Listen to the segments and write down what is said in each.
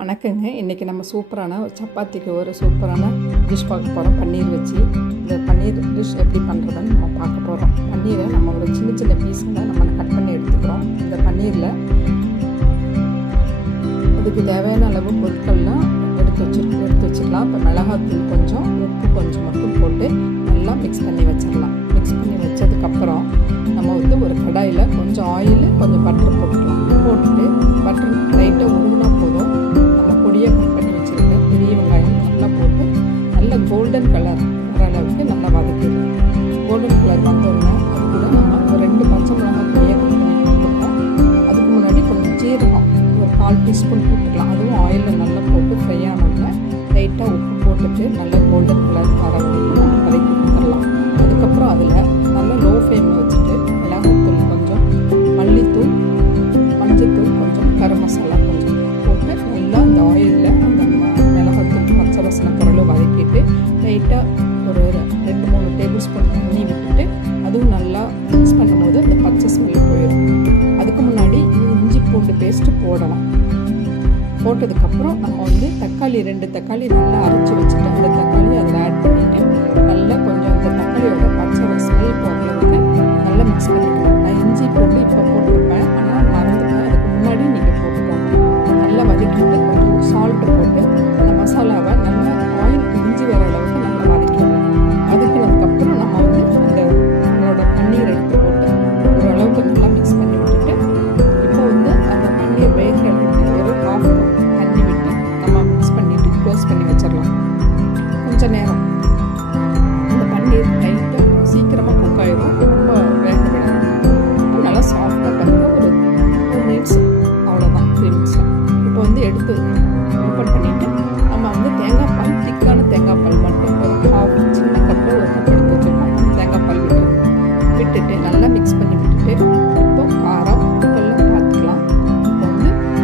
வணக்கங்க. இன்றைக்கி நம்ம சூப்பரான சப்பாத்திக்கு ஒரு சூப்பரான டிஷ் பார்க்க போகிறோம். பன்னீர் வச்சு இந்த பன்னீர் டிஷ் எப்படி பண்ணுறதுன்னு நம்ம பார்க்க போகிறோம். பன்னீரை நம்ம ஒரு சின்ன சின்ன பீஸில் நம்ம கட் பண்ணி எடுத்துக்கிறோம். இந்த பன்னீரில் அதுக்கு தேவையான அளவு பொருட்கள்லாம் எடுத்து வச்சுக்கலாம். இப்போ மிளகாத்தூள் கொஞ்சம், உப்பு கொஞ்சம் மட்டும் போட்டு நல்லா மிக்ஸ் பண்ணி வச்சிடலாம். மிக்ஸ் பண்ணி வச்சதுக்கப்புறம் நம்ம ஒரு கடாயில் கொஞ்சம் ஆயில், கொஞ்சம் பட்டர் போட்டுக்கலாம். போட்டுட்டு பட்டர் லைட்டாக உருகுனா போதும். நம்ம பொடியை கட் பண்ணி வச்சுருக்க பெரிய வெங்காயம் நல்லா போட்டு நல்ல கோல்டன் கலர் வர அளவுக்கு நல்லா வதக்கிடலாம். கோல்டன் கலர் வந்தோடனே அது கூட நம்ம ஒரு 2 பச்சை மிளகாய் பொடியை கட் பண்ணி போட்டுக்கலாம். அதுக்கு முன்னாடி கொஞ்சம் ஜீரகம் ஒரு 1/4 டீஸ்பூன் போட்டுக்கலாம். அதுவும் ஆயிலில் நல்லா போட்டு ஃப்ரை ஆனோடனே லைட்டாக உப்பு போட்டுட்டு நல்லா கோல்டன் கலர் வர வரைக்கும் வதக்கி கொடுத்துடலாம். அதுக்கப்புறம் அதில் நல்லா லோ ஃப்ளேமில் வச்சுட்டு மிளகாத்தூள் கொஞ்சம், மல்லித்தூள், மஞ்சத்தூள் கொஞ்சம், கரம் மசாலா கொஞ்சம் போட்டு நல்லா அந்த ஆயிலில் அந்த மிளகாத்தூள் பச்சை வாசனை பொருளை வதக்கிட்டு லைட்டாக ஒரு 2-3 டேபிள் ஸ்பூன் தண்ணி விட்டுட்டு அதுவும் நல்லா மிக்ஸ் பண்ணும்போது அந்த பச்சை ஸ்மெல் போயிடும். அதுக்கு முன்னாடி இஞ்சி பூண்டு பேஸ்ட்டு போடலாம். போட்டதுக்கப்புறம் நம்ம தக்காளி 2 தக்காளி நல்லா அரைச்சி வச்சுட்டு அந்த தக்காளி அதில் ஆட் பண்ணிவிட்டு நல்லா கொஞ்சம் அந்த தக்காளியோட பச்சை ஸ்மெல் போகிற அளவுக்கு நல்லா மிக்ஸ் பண்ணிக்கலாம். நான் இஞ்சி பூண்டு இப்போ போட்டிருப்பேன், ஆனால் மறந்துட்டேன். அதுக்கு முன்னாடி நீங்கள் போட்டுக்கோங்க. நல்லா வதக்கிட்டு கொஞ்சம் சால்ட்டு போட்டு அந்த மசாலாவை நல்லா ஆயில் பிரிஞ்சு வர அளவுக்கு நல்லா வதக்கிடலாம். வதக்கினதுக்கப்புறம் நம்ம அந்த நம்மளோட பன்னீர் எடுத்து போட்டு ஓரளவுக்கு நல்லா மிக்ஸ் பண்ணி விட்டுட்டு இப்போ அந்த பன்னீர் வேகிற ஒரு 1/2 தண்ணி விட்டு நம்ம மிக்ஸ் பண்ணிவிட்டு க்ளோஸ் பண்ணி வச்சிடலாம். கொஞ்சம் நேரம் அந்த பன்னீர் லைட்டாக சீக்கிரமாக குக் ஆகிடும். ரொம்ப வேக விடணும். இப்போ நல்லா சாஃப்டாக பண்ணி ஒரு 2 மினிட்ஸ், அவ்வளோதான், 3 மினிட்ஸ். இப்போ எடுத்து ஓப்பன் பண்ணிவிட்டு நம்ம தேங்காய் பால், திக்கான தேங்காய் பால் மட்டும் ஒரு 1/2 சின்ன கப்பில் ஒரு கப் எடுத்து வச்சுருக்கோம். தேங்காய் பால் விட்டுட்டு நல்லா மிக்ஸ் பண்ணி விட்டுட்டு இப்போ காரம் உப்பெல்லாம் பார்த்துக்கலாம். இப்போ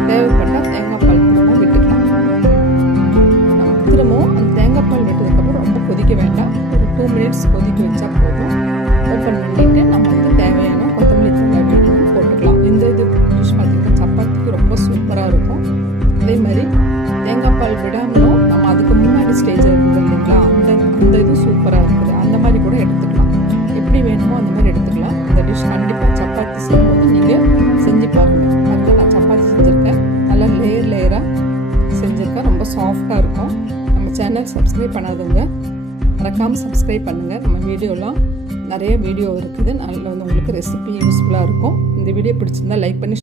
தேவைப்பட்டால் தேங்காய் பால் திரும்ப விட்டுக்கலாம். நம்ம திரும்பவும் அந்த தேங்காய் பால் விட்டதுக்கப்புறம் ரொம்ப கொதிக்க வேண்டாம். ஒரு 2 மினிட்ஸ் கொதிக்க வச்சா போதும். ஓப்பன் பண்ணிவிட்டு நம்ம தேவையான கொத்தமல்லி தழை போட்டுக்கலாம். இந்த டிஷ் பார்த்திங்கன்னா சப்பாத்திக்கு ரொம்ப சூப்பராக இருக்கும். அதே மாதிரி தேங்காய் பால் விடாமலும் நம்ம அதுக்கு முன்னாடி ஸ்டேஜ் இருக்குது இல்லைங்களா, அந்த இது சூப்பராக இருக்குது. அந்த மாதிரி கூட எடுத்துக்கலாம். எப்படி வேணுமோ அந்த மாதிரி எடுத்துக்கலாம். இந்த டிஷ் கண்டிப்பாக சப்பாத்தி செய்யும்போது நீங்கள் செஞ்சு பாருங்கள். அதில் நான் சப்பாத்தி செஞ்சுருக்கேன். நல்லா லேயராக செஞ்சுருக்கேன். ரொம்ப சாஃப்டாக இருக்கும். நம்ம சேனல் சப்ஸ்கிரைப் பண்ணாதவங்க மறக்காமல் சப்ஸ்கிரைப் பண்ணுங்கள். நம்ம வீடியோலாம் நிறைய வீடியோ இருக்குது. அதில் உங்களுக்கு ரெசிபி யூஸ்ஃபுல்லாக இருக்கும். இந்த வீடியோ பிடிச்சிருந்தா லைக் பண்ணி